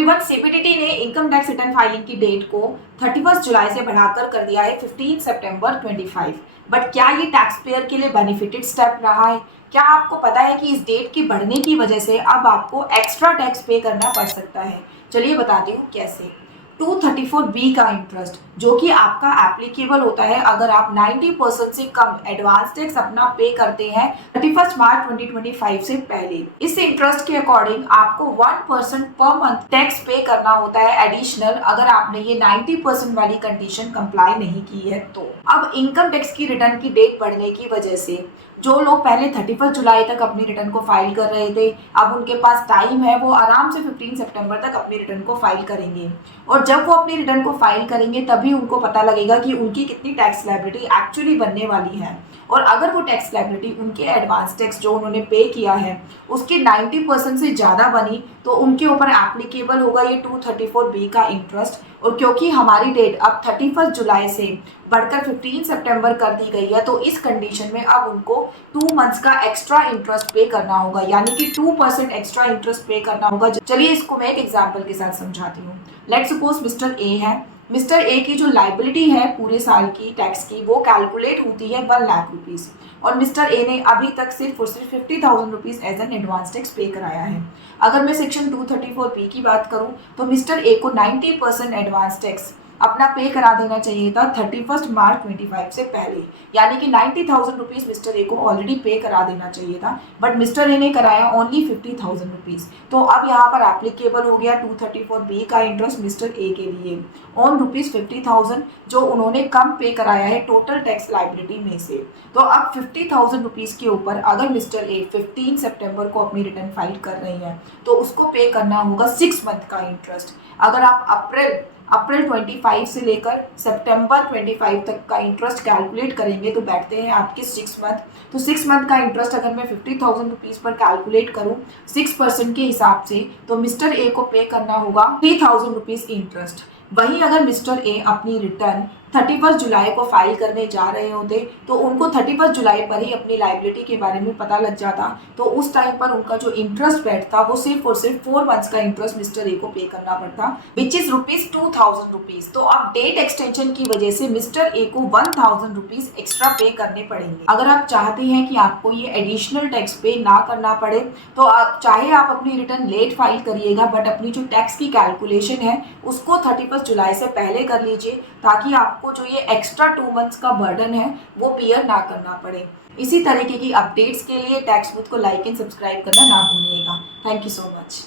Everyone, CBDT ने income tax return filing की date को 31 जुलाई से बढ़ाकर कर दिया है 15 सितंबर 25। बट क्या ये टैक्स पेयर के लिए बेनिफिटेड स्टेप रहा है? क्या आपको पता है कि इस डेट की बढ़ने की वजह से अब आपको एक्स्ट्रा टैक्स पे करना पड़ सकता है? चलिए बताती हूँ कैसे। 234B का इंटरेस्ट जो कि आपका एप्लीकेबल होता है अगर आप 90% से कम एडवांस टैक्स अपना पे करते हैं 31 मार्च 2025 से पहले। इस इंटरेस्ट के अकॉर्डिंग आपको 1% पर मंथ टैक्स पे करना होता है एडिशनल, अगर आपने ये 90% वाली कंडीशन कंप्लाई नहीं की है तो। अब इनकम टैक्स की रिटर्न की डेट बढ़ने की वजह से जो लोग पहले 31 जुलाई तक अपनी रिटर्न को फाइल कर रहे थे, अब उनके पास टाइम है, वो आराम से 15 सितंबर तक अपनी रिटर्न को फाइल करेंगे। और जब वो अपनी रिटर्न को फाइल करेंगे तभी उनको पता लगेगा कि उनकी कितनी टैक्स लायबिलिटी एक्चुअली बनने वाली है। और अगर वो टैक्स लायबिलिटी उनके एडवांस टैक्स जो उन्होंने पे किया है उसके 90% से ज़्यादा बनी तो उनके ऊपर एप्लीकेबल होगा ये 234B का इंटरेस्ट। और क्योंकि हमारी डेट अब 31 जुलाई से बढ़कर 15 सितंबर कर दी गई है तो इस कंडीशन में अब उनको 2 मंथ्स का एक्स्ट्रा इंटरेस्ट पे करना होगा, यानी कि 2% एक्स्ट्रा इंटरेस्ट पे करना होगा। चलिए इसको मैं एक एग्जांपल के साथ समझाती हूँ। लेट्स सपोज मिस्टर ए है। मिस्टर ए की जो लाइबिलिटी है पूरे साल की टैक्स की वो कैलकुलेट होती है 1 लाख रुपीज़, और मिस्टर ए ने अभी तक सिर्फ और सिर्फ 50,000 rupees as an advance tax pay कराया है। अगर मैं सेक्शन 234B की बात करूं तो मिस्टर ए को 90% एडवांस टैक्स अपना पे करा देना चाहिए था 31 मार्च 25 से पहले, यानी कि 90,000 रुपीज़ मिस्टर ए को ऑलरेडी पे करा देना चाहिए था, बट मिस्टर ए ने कराया ओनली 50,000 रुपीज़। तो अब यहाँ पर एप्लीकेबल हो गया 234B का इंटरेस्ट मिस्टर ए के लिए ऑन रुपीज़ 50,000 जो उन्होंने कम पे कराया है टोटल टैक्स लाइबिलिटी में से। तो अब 50,000 रुपीज़ के ऊपर अगर मिस्टर ए 15 सितंबर को अपनी रिटर्न फाइल कर रही हैं तो उसको पे करना होगा 6 मंथ का इंटरेस्ट। अगर आप अप्रैल 25 से लेकर सितंबर 25 तक का इंटरेस्ट कैलकुलेट करेंगे तो बैठते हैं आपके 6 मंथ। तो 6 मंथ का इंटरेस्ट अगर मैं 50,000 रुपीज़ पर कैलकुलेट करूं 6% के हिसाब से तो मिस्टर ए को पे करना होगा 3,000 रुपीज़ इंटरेस्ट। वहीं अगर मिस्टर ए अपनी रिटर्न 31 जुलाई को फाइल करने जा रहे होते तो उनको 31 जुलाई पर ही अपनी लाइबिलिटी के बारे में पता लग जाता, तो उस टाइम पर उनका जो इंटरेस्ट बैठता वो सिर्फ और सिर्फ 4 मंथ्स का इंटरेस्ट मिस्टर ए को पे करना पड़ता, विच इज ₹2,000 रुपीज़। तो अब डेट एक्सटेंशन की वजह से मिस्टर ए को 1,000 रुपीज़ एक्स्ट्रा पे करने पड़ेंगे। अगर आप चाहते हैं कि आपको ये एडिशनल टैक्स पे ना करना पड़े तो आप चाहे आप अपनी रिटर्न लेट फाइल करिएगा, बट अपनी जो टैक्स की कैलकुलेशन है उसको 31 जुलाई से पहले कर लीजिए ताकि आपको जो ये एक्स्ट्रा 2 मंथ्स का बर्डन है वो बियर ना करना पड़े। इसी तरीके की अपडेट्स के लिए टैक्स बूथ को लाइक एंड सब्सक्राइब करना ना भूलिएगा। Thank you so much.